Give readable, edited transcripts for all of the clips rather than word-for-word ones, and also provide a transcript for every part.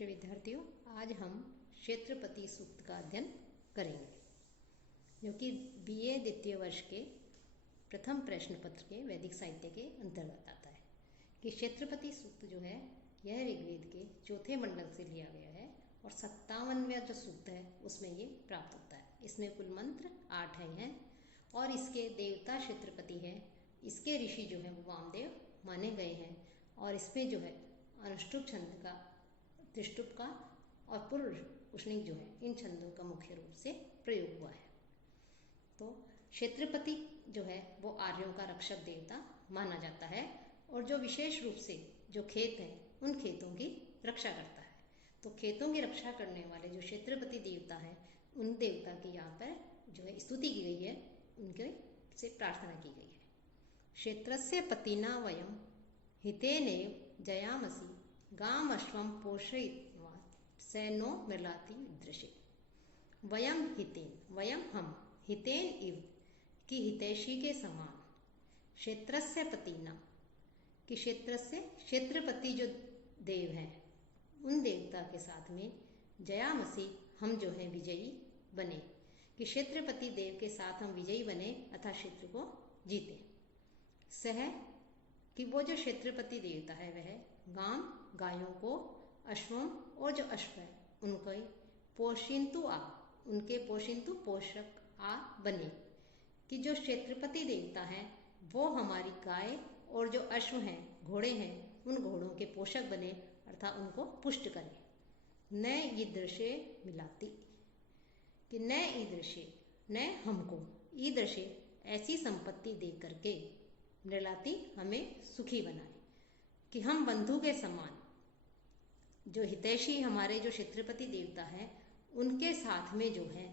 प्रिय विद्यार्थियों, आज हम क्षेत्रपति सूक्त का अध्ययन करेंगे, जो कि बीए द्वितीय वर्ष के प्रथम प्रश्न पत्र के वैदिक साहित्य के अंतर्गत आता है। कि क्षेत्रपति सूक्त जो है यह ऋग्वेद के चौथे मंडल से लिया गया है और 57वां जो सूक्त है उसमें ये प्राप्त होता है। इसमें कुल मंत्र 8 हैं और इसके देवता क्षेत्रपति है। इसके ऋषि जो है वो वामदेव माने गए हैं और इसमें जो है अनुष्टुप छंद का, त्रिष्टुप का और पूर्व उष्णिक जो है इन छंदों का मुख्य रूप से प्रयोग हुआ है। तो क्षेत्रपति जो है वो आर्यों का रक्षक देवता माना जाता है और जो विशेष रूप से जो खेत हैं उन खेतों की रक्षा करता है। तो खेतों की रक्षा करने वाले जो क्षेत्रपति देवता है उन देवता की यहाँ पर जो है स्तुति की गई है, उनके से प्रार्थना की गई है। क्षेत्रस्य पतिना वयम हितेनेव जयामसि गाम अश्वम पोषयित्वा सैनो मृलाति दृशे। वयम हितेन, वयम हम, हितेन इव कि हितैषी के समान, क्षेत्रस्य पतिना कि क्षेत्रस्य क्षेत्रपति जो देव हैं उन देवता के साथ में जयामसी हम जो है विजयी बने, कि क्षेत्रपति देव के साथ हम विजयी बने अर्थात क्षेत्र को जीते। सह कि वो जो क्षेत्रपति देवता है वह गाम गायों को, अश्वम और जो अश्व है उनको पोषिंतु आ, उनके पोषिंतु पोषक आ बने, कि जो क्षेत्रपति देवता है वो हमारी गाय और जो अश्व हैं, घोड़े हैं, उन घोड़ों के पोषक बने अर्थात उनको पुष्ट करें। न ईदृशे मिलाती कि न ईदृशे, न हमको, ईदृशे ऐसी संपत्ति दे करके, मृलाती हमें सुखी बनाए, कि हम बंधु के समान जो हितैषी हमारे जो क्षेत्रपति देवता है उनके साथ में जो है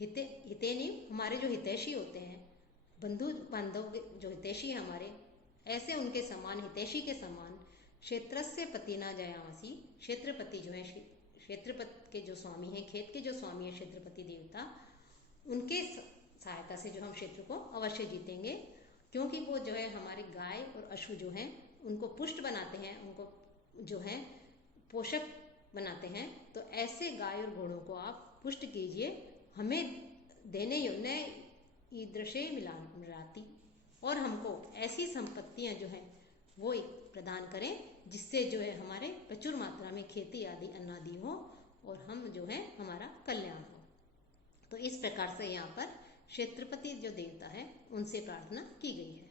हितेनी हमारे जो हितैषी होते हैं, बंधु बांधव जो हितैषी है हमारे, ऐसे उनके समान, हितैषी के समान क्षेत्रस्य पतिना जयामसी, क्षेत्रपति जो है क्षेत्रपति के जो स्वामी हैं, खेत के जो स्वामी है क्षेत्रपति देवता, उनके सहायता से जो हम क्षेत्र को अवश्य जीतेंगे, क्योंकि वो जो है हमारी गाय और अश्व जो हैं उनको पुष्ट बनाते हैं, उनको जो है पोषक बनाते हैं। तो ऐसे गाय और घोड़ों को आप पुष्ट कीजिए, हमें देने योग्य ईदृशे मिलाती, और हमको ऐसी संपत्तियां जो हैं वो एक प्रदान करें जिससे जो है हमारे प्रचुर मात्रा में खेती आदि अन्नादि हो और हम जो है हमारा कल्याण हो। तो इस प्रकार से यहाँ पर क्षेत्रपति जो देवता है उनसे प्रार्थना की गई है।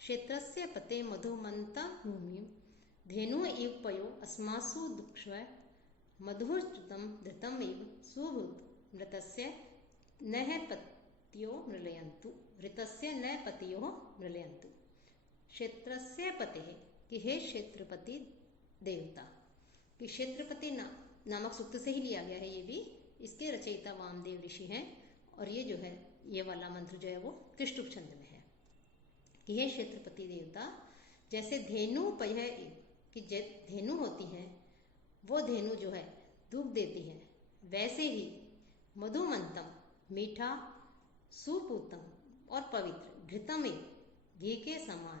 क्षेत्रस्य पते मधुमंता भूमि धेनु इव पयो अस्मासु दुक्ष मधुश्रुतम धृतम इव सुभूत मृतस्य न पत्यो मृलयन्तु, ऋतस्य न पतियो मृलयन्तु। क्षेत्रस्य पते कि हे क्षेत्रपति देवता, कि क्षेत्रपति नामक सूक्त से ही लिया गया है ये भी। इसके रचयिता वामदेव ऋषि हैं और ये जो है ये वाला मंत्र जो है वो त्रिष्टुप छंद में है। कि हे क्षेत्रपति देवता, जैसे धेनु पय कि धेनु होती हैं वो धेनु जो है दूध देती हैं, वैसे ही मधुमंतम मीठा, सुपूतम और पवित्र, घृतम घी के समान,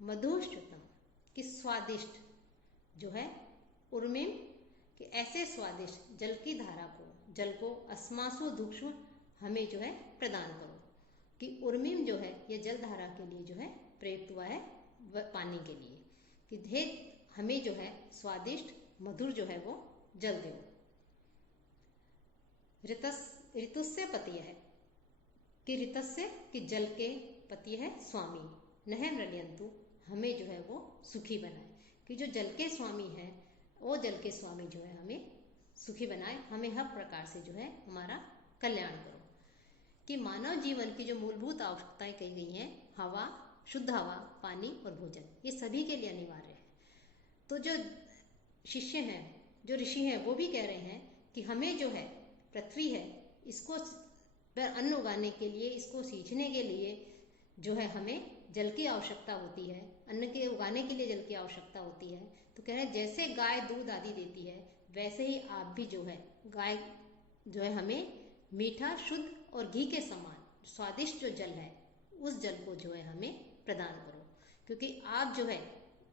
मधुश्रुतम कि स्वादिष्ट जो है, उर्मिम कि ऐसे स्वादिष्ट जल की धारा को, जल को, अस्मासु दुक्ष्म हमें जो है प्रदान करो, कि उर्मिम जो है ये जल धारा के लिए जो है प्रयुक्त हुआ है पानी के लिए, कि हे हमें जो है स्वादिष्ट मधुर जो है वो जल दो। ऋतुस्य पति है कि ऋतस्य कि जल के पति है स्वामी, नह मृलयन्तु हमें जो है वो सुखी बनाए, कि जो जल के स्वामी है वो जल के स्वामी जो है हमें सुखी बनाए, हमें हर प्रकार से जो है हमारा कल्याण करो। कि मानव जीवन की जो मूलभूत आवश्यकताएं कही गई हैं, हवा, शुद्ध हवा, पानी और भोजन, ये सभी के लिए अनिवार्य है। तो जो शिष्य हैं, जो ऋषि हैं, वो भी कह रहे हैं कि हमें जो है पृथ्वी है इसको पर अन्न उगाने के लिए, इसको सींचने के लिए जो है हमें जल की आवश्यकता होती है, अन्न के उगाने के लिए जल की आवश्यकता होती है। तो कह रहे हैं जैसे गाय दूध आदि देती है वैसे ही आप भी जो है गाय जो है हमें मीठा, शुद्ध और घी के समान स्वादिष्ट जो जल है उस जल को जो है हमें प्रदान करो, क्योंकि आप जो है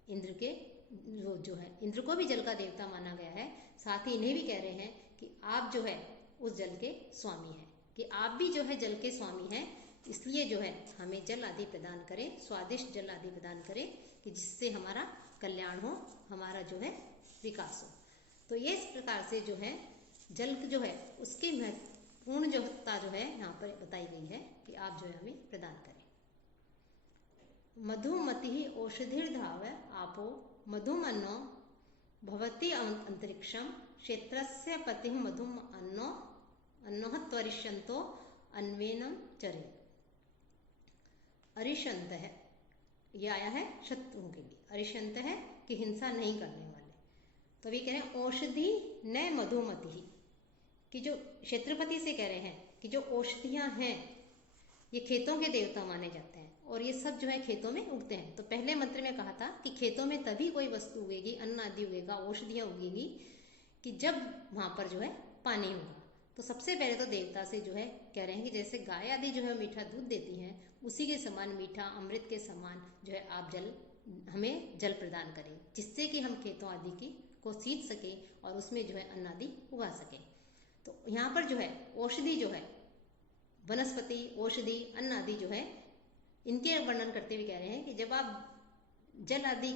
इंद्र के वो जो है इंद्र को भी जल का देवता माना गया है, साथ ही इन्हें भी कह रहे हैं कि आप जो है उस जल के स्वामी हैं, कि आप भी जो है जल के स्वामी हैं, इसलिए जो है हमें जल आदि प्रदान करें, स्वादिष्ट जल आदि प्रदान करें कि जिससे हमारा कल्याण हो, हमारा जो है विकास हो। तो ये इस प्रकार से जो है जल जो है उसकी महत्वपूर्ण जोता जो है यहाँ पर बताई गई है कि आप जो है हमें प्रदान करें। मधुमति औषधिर्धाव आपो मधुमन्नो भवति अंतरिक्षम क्षेत्रस्य पतिः मधुम अन्नोह त्वरिष्यन्तो अन्वेनम चरे। अरिष्यंत है, ये आया है शत्रुओं के लिए, अरिष्यंत है कि हिंसा नहीं करने वाले। तो अभी कह रहे हैं औषधि न मधुमति, कि जो क्षेत्रपति से कह रहे हैं कि जो औषधियां हैं ये खेतों के देवता माने जाते हैं और ये सब जो है खेतों में उगते हैं। तो पहले मंत्र में कहा था कि खेतों में तभी कोई वस्तु उगेगी, अन्न आदि उगेगा, औषधियां उगेगी कि जब वहां पर जो है पानी होगा। तो सबसे पहले तो देवता से जो है कह रहे हैं कि जैसे गाय आदि जो है मीठा दूध देती हैं, उसी के समान मीठा अमृत के समान जो है आप हमें जल प्रदान करें, जिससे कि हम खेतों आदि की को सींच सके और उसमें जो है अन्न आदि उगा सके। तो यहाँ पर जो है औषधि जो है वनस्पति, औषधि, अन्न आदि जो है इनके वर्णन करते हुए कह रहे हैं कि जब आप जल आदि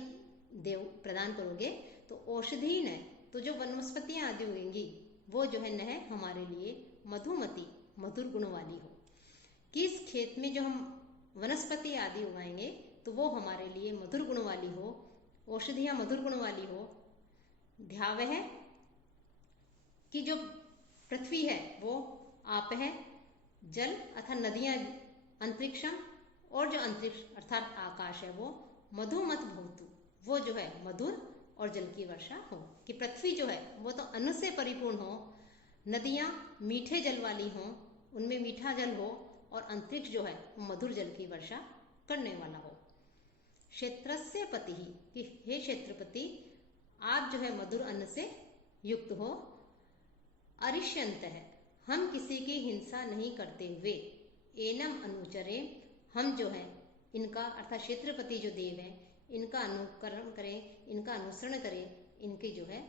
देव प्रदान करोगे तो औषधि न, तो जो वनस्पतियां आदि उगेंगी वो जो है न हमारे लिए मधुमती, मधुर गुण वाली हो, कि इस खेत में जो हम वनस्पति आदि उगाएंगे तो वो हमारे लिए मधुर गुण वाली हो, औषधियां मधुर गुण वाली हो। ध्याव है कि जो पृथ्वी है वो आप है, जल अर्थात नदियां अंतरिक्षम, और जो अंतरिक्ष अर्थात आकाश है वो मधुमत भूतु, वो जो है मधुर और जल की वर्षा हो, कि पृथ्वी जो है वो तो अन्न से परिपूर्ण हो, नदियां मीठे जल वाली हों, उनमें मीठा जल हो, और अंतरिक्ष जो है वो मधुर जल की वर्षा करने वाला हो। क्षेत्रस्य पति ही, कि हे क्षेत्रपति आप जो है मधुर अन्न से युक्त हो। अरिष्यंत है, हम किसी की हिंसा नहीं करते हुए, एनम अनुचरे, हम जो है इनका अर्थात क्षेत्रपति जो देव है इनका अनुकरण करें, इनका अनुसरण करें, इनके जो है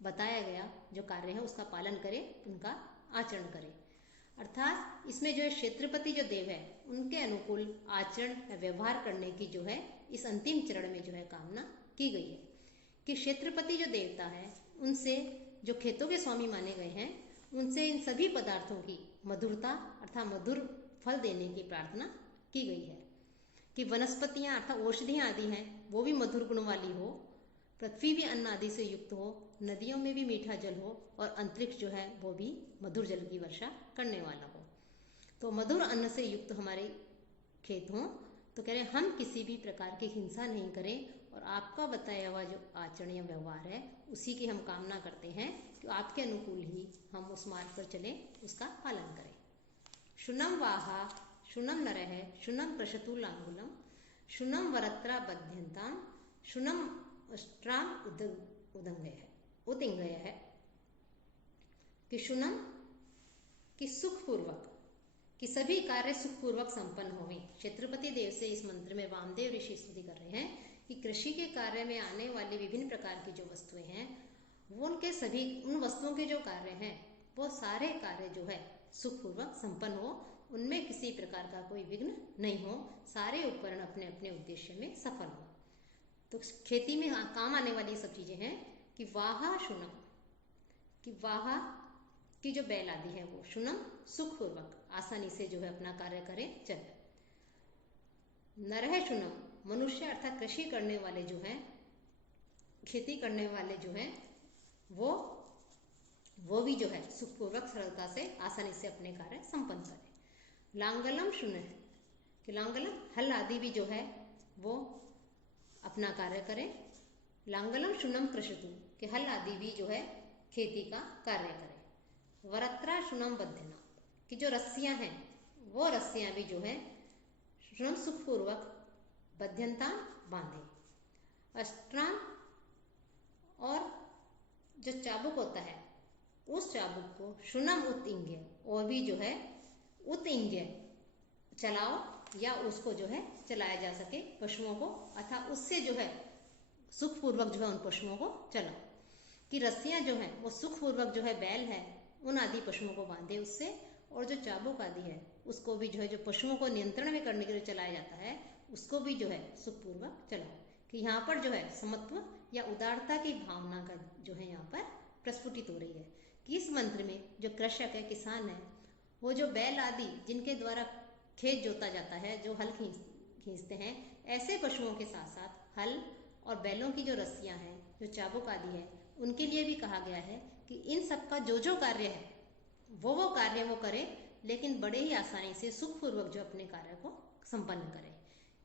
बताया गया जो कार्य है उसका पालन करें, उनका आचरण करें। अर्थात इसमें जो है क्षेत्रपति जो देव है उनके अनुकूल आचरण या व्यवहार करने की जो है इस अंतिम चरण में जो है कामना की गई है, कि क्षेत्रपति जो देवता है उनसे जो खेतों के स्वामी माने गए हैं उनसे इन सभी पदार्थों की मधुरता अर्थात मधुर फल देने की प्रार्थना की गई है, कि वनस्पतियां अर्थात औषधियां आदि हैं वो भी मधुर गुण वाली हो, पृथ्वी भी अन्न आदि से युक्त हो, नदियों में भी मीठा जल हो, और अंतरिक्ष जो है वो भी मधुर जल की वर्षा करने वाला हो। तो मधुर अन्न से युक्त हमारे खेत हों। तो कह रहे हैं हम किसी भी प्रकार की हिंसा नहीं करें, और आपका बताया हुआ जो आचरण या व्यवहार है उसी की हम कामना करते हैं कि आपके अनुकूल ही हम उस मार्ग पर चलें, उसका पालन करें। शुनम वाहा शुनम नरह शुनम प्रशतु लांगुलम शुनम वरत्रा बध्यंताम शुनम अष्ट्राम उदिंगय है, कि शुनम कि सुखपूर्वक, कि सभी कार्य सुखपूर्वक संपन्न हों। क्षेत्रपति देव से इस मंत्र में वामदेव ऋषि स्तुति कर रहे हैं कि कृषि के कार्य में आने वाली विभिन्न प्रकार की जो वस्तुएं हैं वो उनके सभी उन वस्तुओं के जो कार्य हैं वो सारे कार्य जो है सुखपूर्वक संपन्न हो, उनमें किसी प्रकार का कोई विघ्न नहीं हो, सारे उपकरण अपने अपने उद्देश्य में सफल हो। तो खेती में काम आने वाली सब चीजें हैं कि वाहा शुनम, कि वाहा की जो बैल आदि है वो शुनम सुखपूर्वक आसानी से जो है अपना कार्य करें चले। नरह शुनम मनुष्य अर्थात कृषि करने वाले जो हैं, खेती करने वाले जो हैं वो भी जो है सुखपूर्वक सरलता से आसानी से अपने कार्य संपन्न करें। लांगलम शुन है कि लांगलम हल आदि भी जो है वो अपना कार्य करें। लांगलम शुनम कृषतु कि हल आदि भी जो है खेती का कार्य करें। वरत्रा शुनम बध्यना कि जो रस्सियां हैं वो रस्सियां भी जो है शुनम सुखपूर्वक बध्यंता बांधे। अष्ट्राम और जो चाबुक होता है उस चाबुक को शुनम उत्इंग्य, और भी जो है उत्इंग्य चलाओ या उसको जो है चलाया जा सके पशुओं को, अर्थात उससे जो है सुखपूर्वक जो है उन पशुओं को चलाओ। कि रस्सियां जो हैं वो सुखपूर्वक जो है बैल है उन आदि पशुओं को बांधे उससे, और जो चाबुक आदि है उसको भी जो है जो पशुओं को नियंत्रण में करने के लिए चलाया जाता है उसको भी जो है सुखपूर्वक चलाओ। कि यहाँ पर जो है समत्व या उदारता की भावना का जो है यहाँ पर प्रस्फुटित हो रही है। कि इस मंत्र में जो कृषक है, किसान है, वो जो बैल आदि जिनके द्वारा खेत जोता जाता है, जो हल खींचते हैं, ऐसे पशुओं के साथ साथ हल और बैलों की जो रस्सियां हैं, जो चाबुक आदि है, उनके लिए भी कहा गया है कि इन सब का जो जो कार्य है वो कार्य वो करें, लेकिन बड़े ही आसानी से सुखपूर्वक जो अपने कार्य को संपन्न करें।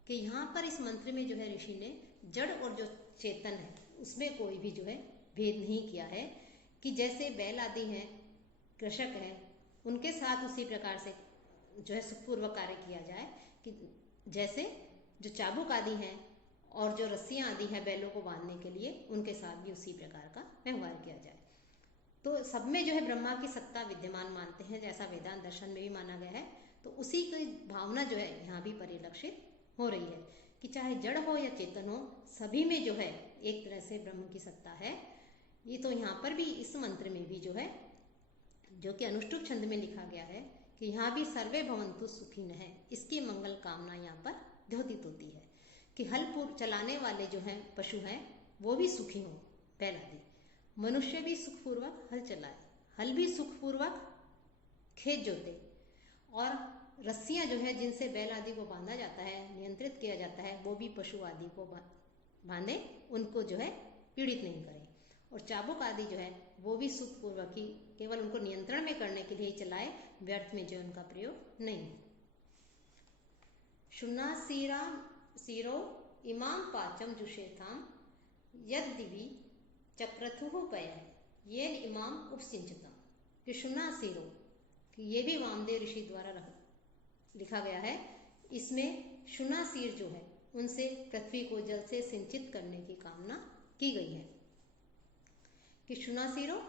कि यहाँ पर इस मंत्र में जो है ऋषि ने जड़ और जो चेतन है उसमें कोई भी जो है भेद नहीं किया है। कि जैसे बैल आदि हैं, कृषक हैं, उनके साथ उसी प्रकार से जो है सुखपूर्वक कार्य किया जाए। कि जैसे जो चाबुक आदि हैं और जो रस्सियां आदि हैं बैलों को बांधने के लिए, उनके साथ भी उसी प्रकार का व्यवहार किया जाए। तो सब में जो है ब्रह्मा की सत्ता विद्यमान मानते हैं, जैसा वेदांत दर्शन में भी माना गया है। तो उसी की भावना जो है यहाँ भी परिलक्षित हो रही है कि चाहे जड़ हो या चेतन हो, सभी में जो है एक तरह से ब्रह्म की सत्ता है। ये तो यहाँ पर भी इस मंत्र में भी जो है, जो कि अनुष्टुप छंद में लिखा गया है कि यहाँ भी सर्वे भवन्तु सुखिनः है, इसकी मंगल कामना यहाँ पर द्योतित होती है। कि हल चलाने वाले जो हैं पशु हैं वो भी सुखी हों, बैल आदि। मनुष्य भी सुखपूर्वक हल चलाए, हल भी सुखपूर्वक खेत जोते, और रस्सियां जो है जिनसे बैल आदि को बांधा जाता है, नियंत्रित किया जाता है, वो भी पशु आदि को बांधे, उनको जो है पीड़ित नहीं करें। और चाबुक आदि जो है वो भी सुखपूर्वक ही केवल उनको नियंत्रण में करने के लिए चलाए, व्यर्थ में जो उनका प्रयोग नहीं। शुना सीरो इमाम पाचम जुषेथाम यद दिवी चक्रथुः पय ये इमाम उपसिंचतम। कि शुना सीरो, कि ये भी वामदेव ऋषि द्वारा लिखा गया है। इसमें शुना सीर जो है उनसे पृथ्वी को जल से सिंचित करने की कामना की गई है। कि शुना सीरो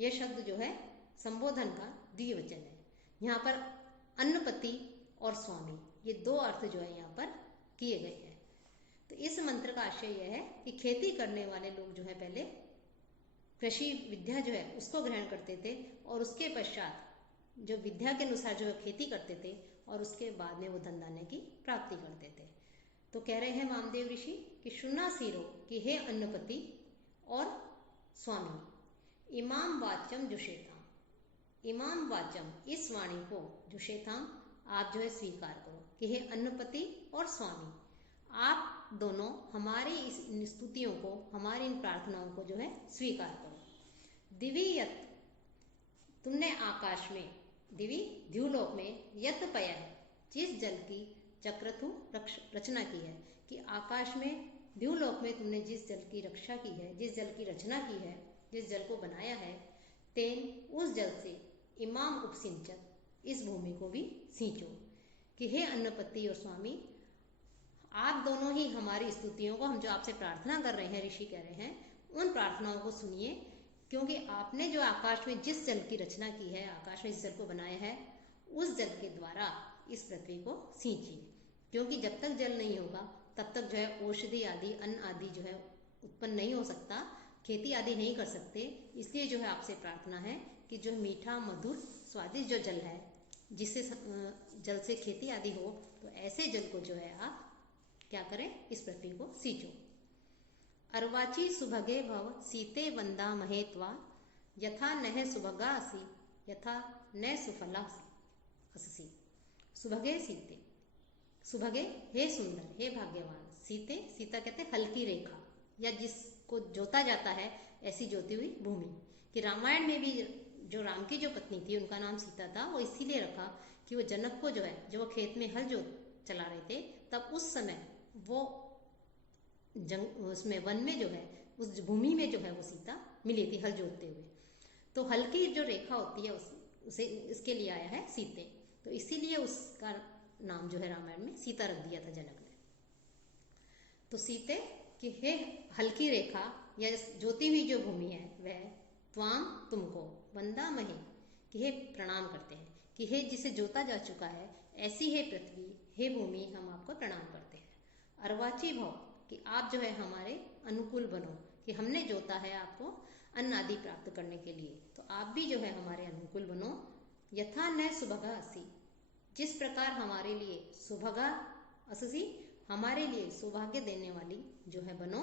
यह शब्द जो है संबोधन का द्विवचन है। यहाँ पर अन्नपति और स्वामी ये दो अर्थ जो है यहाँ पर किए गए हैं। तो इस मंत्र का आशय यह है कि खेती करने वाले लोग जो है पहले कृषि विद्या जो है उसको ग्रहण करते थे, और उसके पश्चात जो विद्या के अनुसार जो है खेती करते थे, और उसके बाद में वो धन धान्य की प्राप्ति करते थे। तो कह रहे हैं वामदेव ऋषि कि शुना सीरो, कि हे अन्नपति और स्वामी, इमाम वाच्यम जुषेताम, इमाम वाच्यम इस वाणी को, जुषेताम आप जो है स्वीकार करो। कि हे अन्नपति और स्वामी, आप दोनों हमारी इन स्तुतियों को, हमारी इन प्रार्थनाओं को जो है स्वीकार करो। दिवी यत, तुमने आकाश में, दिवी द्युलोक में, यत पय है जिस जल की चक्रथु रचना की है। कि आकाश में द्युलोक में तुमने जिस जल की रक्षा की है, जिस जल की रचना की है, जिस जल को बनाया है, तेन उस जल से इमाम उपसिंचत इस भूमि को भी सींचो। कि हे अन्नपति और स्वामी, आप दोनों ही हमारी स्तुतियों को, हम जो आपसे प्रार्थना कर रहे हैं, ऋषि कह रहे हैं, उन प्रार्थनाओं को सुनिए। क्योंकि आपने जो आकाश में जिस जल की रचना की है, आकाश में जिस जल को बनाया है, उस जल के द्वारा इस पृथ्वी को सींचिए। क्योंकि जब तक जल नहीं होगा तब तक जो है औषधि आदि, अन्न आदि जो है उत्पन्न नहीं हो सकता, खेती आदि नहीं कर सकते। इसलिए जो है आपसे प्रार्थना है कि जो मीठा मधुर स्वादिष्ट जो जल है, जिससे जल से खेती आदि हो, तो ऐसे जल को जो है आप क्या करें, इस पृथ्वी को सींचो। अर्वाची सुभगे भव सीते वंदा महेत्वा यथा नह सुभगासी यथा न सुफला अससी। सुभगे सीते, सुभगे हे सुंदर, हे भाग्यवान, सीते, सीता कहते हल्की रेखा या जिसको जोता जाता है, ऐसी जोती हुई भूमि। कि रामायण में भी जो राम की जो पत्नी थी उनका नाम सीता था, वो इसीलिए रखा कि वो जनक को जो है, जब वो खेत में हल जोत चला रहे थे, तब उस समय वो उसमें वन में जो है, उस भूमि में जो है वो सीता मिली थी हल जोतते हुए। तो हल्की जो रेखा होती है उसे इसके लिए आया है सीते। तो इसीलिए उसका नाम जो है रामायण में सीता रख दिया था जनक ने। तो सीते कि हे हल्की रेखा या जोती हुई जो भूमि है, वह त्वाम तुमको, वंदा महे कि हे प्रणाम करते हैं। कि हे जिसे जोता जा चुका है, ऐसी हे पृथ्वी, हे भूमि, हम आपको प्रणाम करते हैं। अर्वाची भव, कि आप जो है हमारे अनुकूल बनो, कि हमने जोता है आपको अन्न आदि प्राप्त करने के लिए, तो आप भी जो है हमारे अनुकूल बनो। यथा न सुभगा असि, जिस प्रकार हमारे लिए सुभगा असि, हमारे लिए सौभाग्य देने वाली जो है बनो।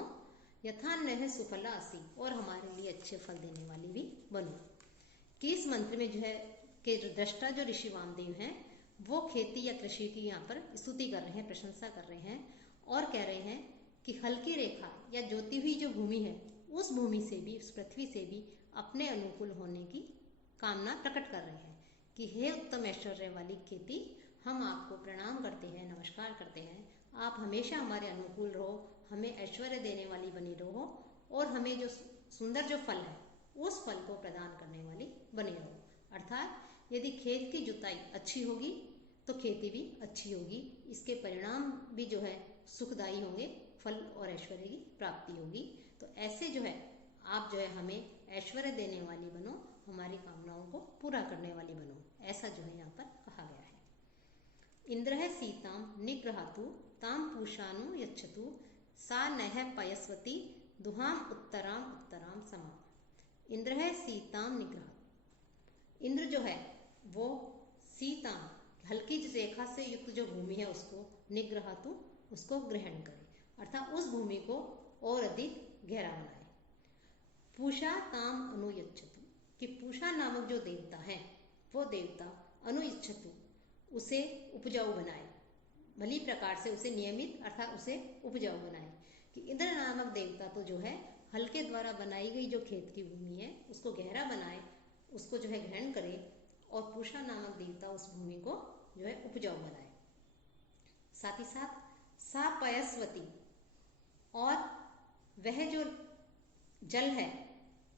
यथा न सुफला असि, और हमारे लिए अच्छे फल देने वाली भी बनो। कि इस मंत्र में जो है कि दृष्टा जो ऋषि वामदेव हैं वो खेती या कृषि की यहाँ पर स्तुति कर रहे हैं, प्रशंसा कर रहे हैं और कह रहे हैं कि हल्की रेखा या जोती हुई जो भूमि है उस भूमि से भी, उस पृथ्वी से भी अपने अनुकूल होने की कामना प्रकट कर रहे हैं कि हे उत्तम ऐश्वर्य वाली खेती, हम आपको प्रणाम करते हैं, नमस्कार करते हैं। आप हमेशा हमारे अनुकूल रहो, हमें ऐश्वर्य देने वाली बनी रहो और हमें जो सुंदर जो फल है उस फल को प्रदान करने वाली बने रहो। अर्थात यदि खेत की जुताई अच्छी होगी तो खेती भी अच्छी होगी, इसके परिणाम भी जो है सुखदायी होंगे, फल और ऐश्वर्य की प्राप्ति होगी। तो ऐसे जो है आप जो है हमें ऐश्वर्य देने वाली बनो, हमारी कामनाओं को पूरा करने वाली बनो, ऐसा जो है यहाँ पर कहा गया है। इंद्रः सीताम निग्रहातु ताम पूषानु यच्छतु सा नह पयस्वती दुहाम उत्तराम उत्तराम समा। इंद्रः सीताम निग्रह, इंद्र जो है वो सीता हल्की रेखा से युक्त जो भूमि है उसको निग्रहातु, उसको ग्रहण करे, अर्थात उस भूमि को और अधिक गहरा बनाए। पूषा ताम अनुयच्छतु, कि पूषा नामक जो देवता है वो देवता अनुयच्छतु, उसे उपजाऊ बनाए, भली प्रकार से उसे नियमित अर्थात उसे उपजाऊ बनाए। कि इंद्र नामक देवता तो जो है हल के द्वारा बनाई गई जो खेत की भूमि है उसको गहरा बनाए, उसको जो है ग्रहण करे, और पूषा नामक देवता उस भूमि को जो है उपजाऊ बनाए। साथ ही साथ सा पयस्वती, और वह जो जल है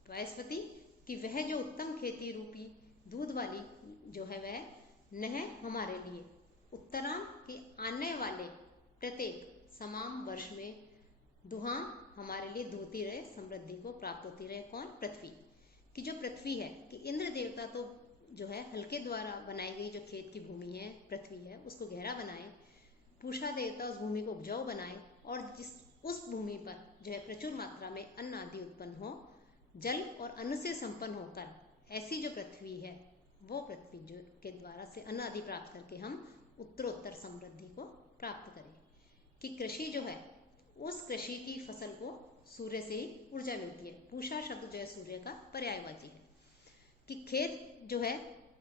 पयस्वती, कि वह जो उत्तम खेती रूपी दूध वाली जो है वह नह हमारे लिए उत्तराम के आने वाले प्रत्येक समाम वर्ष में दुहाम हमारे लिए धोती रहे, समृद्धि को प्राप्त होती रहे। कौन? पृथ्वी। कि जो पृथ्वी है, कि इंद्र देवता तो जो है हल्के द्वारा बनाई गई जो खेत की भूमि है, पृथ्वी है, उसको गहरा बनाए, पूषा देवता उस भूमि को उपजाऊ बनाए, और जिस उस भूमि पर जो है प्रचुर मात्रा में अन्न आदि उत्पन्न हो, जल और अन्न से संपन्न होकर ऐसी जो पृथ्वी है वो पृथ्वी जो के द्वारा से अन्न आदि प्राप्त करके हम उत्तरोत्तर समृद्धि को प्राप्त करें। कि कृषि जो है उस कृषि की फसल को सूर्य से ही ऊर्जा मिलती है। पूषा शब्द जो है सूर्य का पर्यायवाची है। कि खेत जो है,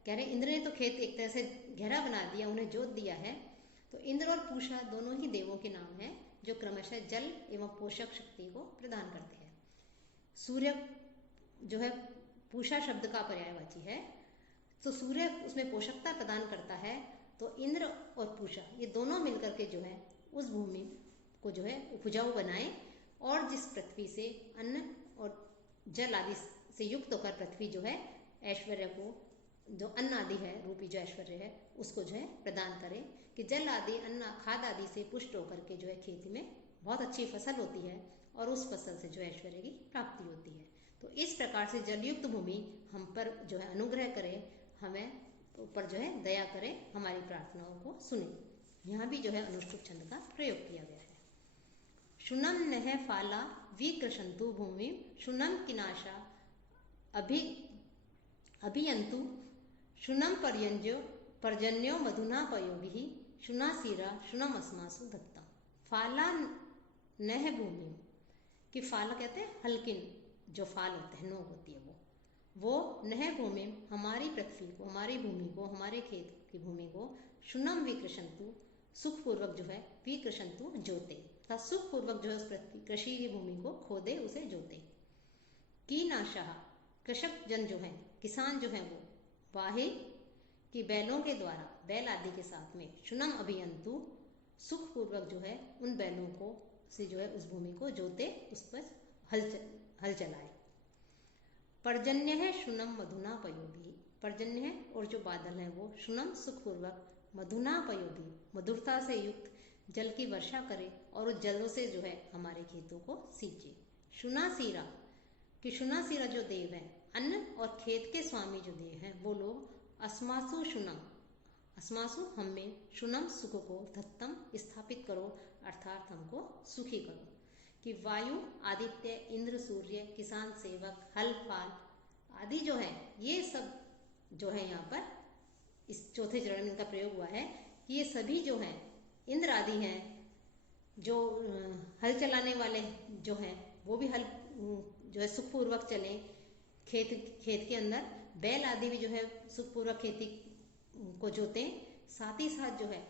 कह रहे इंद्र ने तो खेत एक तरह से गहरा बना दिया, उन्हें जोत दिया है। तो इंद्र और पूषा दोनों ही देवों के नाम हैं जो क्रमशः जल एवं पोषक शक्ति को प्रदान करते हैं। सूर्य जो है पूषा शब्द का पर्यायवाची है, तो सूर्य उसमें पोषकता प्रदान करता है। तो इंद्र और पूषा ये दोनों मिलकर के जो है उस भूमि को जो है उपजाऊ बनाए, और जिस पृथ्वी से अन्न और जल आदि से युक्त होकर पृथ्वी जो है ऐश्वर्य को, जो अन्न आदि है रूपी जो ऐश्वर्य है उसको जो है प्रदान करे। कि जल आदि अन्न खाद आदि से पुष्ट होकर के जो है खेती में बहुत अच्छी फसल होती है और उस फसल से जो ऐश्वर्य की प्राप्ति होती है। तो इस प्रकार से जलयुक्त भूमि हम पर जो है अनुग्रह करे, हमें ऊपर जो है दया करे, हमारी प्रार्थनाओं को सुने। यहाँ भी जो है अनुष्टुप छंद का प्रयोग किया गया है। शुनम नह फाला विकृशंतु भूमि शुनम किनाशा अभियंतु शुनम पर्जन्यो मधुना पयोभिः शुनासीरा शुनम अस्मासु दत्ता। फाला नह भूमि, कि फाला कहते हैं हल्किन जो फाल होते हैं, नोक होती है वो नह भूमि हमारी पृथ्वी को, हमारी भूमि को, हमारे खेत की भूमि को शुनम विकृशंतु सुखपूर्वक जो है विकृशंतु जोते, तथा सुखपूर्वक जो है उस पृथ्वी कृषि की भूमि को खोदे, उसे जोते। की नाशाह, कृषक जन जो है, किसान जो है वो वाहे कि बैलों के द्वारा, बैल आदि के साथ में, शुनम अभियंतु सुखपूर्वक जो है उन बैलों को से जो है उस भूमि को जोते, उस पर हल चलाए। पर्जन्य है शुनम मधुना पयोभी, पर्जन्य है और जो बादल है वो शुनम सुखपूर्वक, मधुना पयोभी मधुरता से युक्त जल की वर्षा करे और उस जलों से जो है हमारे खेतों को सींचे। शुनासीरा, कि शुनासीरा जो देव है, अन्न और खेत के स्वामी जो देव हैं वो लोग अस्मासु शुनम, अस्मासु हम में, शुनम सुख को, धत्तम स्थापित करो, अर्थात हमको सुखी करो। कि वायु, आदित्य, इंद्र, सूर्य, किसान, सेवक, हल, फाल आदि जो है, ये सब जो है यहाँ पर इस चौथे चरण में इनका प्रयोग हुआ है कि ये सभी जो हैं इंद्र आदि हैं, जो हल चलाने वाले जो हैं वो भी हल जो है सुखपूर्वक चलें, खेत के अंदर बैल आदि भी जो है सुखपूर्वक खेती को जोतें, साथ ही साथ जो है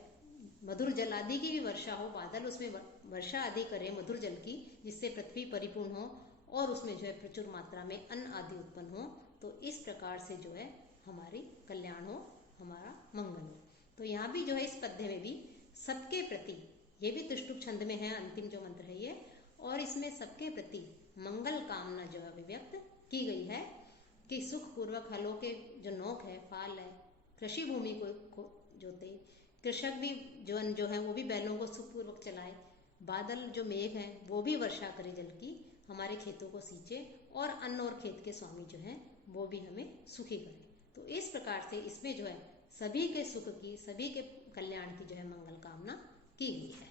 मधुर जल आदि की भी वर्षा हो, बादल उसमें वर्षा आदि करें मधुर जल की, जिससे पृथ्वी परिपूर्ण हो और उसमें जो है प्रचुर मात्रा में अन्न आदि उत्पन्न हो। तो इस प्रकार से जो है हमारी कल्याण हो, हमारा मंगल हो। तो यहाँ भी जो है इस पद्य में भी सबके प्रति, ये भी तुष्टुप छंद में है, अंतिम जो मंत्र है ये, और इसमें सबके प्रति मंगल कामना जो है अभिव्यक्त की गई है कि सुखपूर्वक हलों के जो नोक है, फाल है, कृषि भूमि को जोते, कृषक भी जो है वो भी बैलों को सुखपूर्वक चलाए, बादल जो मेघ है वो भी वर्षा करे जल की, हमारे खेतों को सींचे, और अन्न और खेत के स्वामी जो हैं वो भी हमें सुखी करें। तो इस प्रकार से इसमें जो है सभी के सुख की, सभी के कल्याण की जो है मंगल कामना की गई है।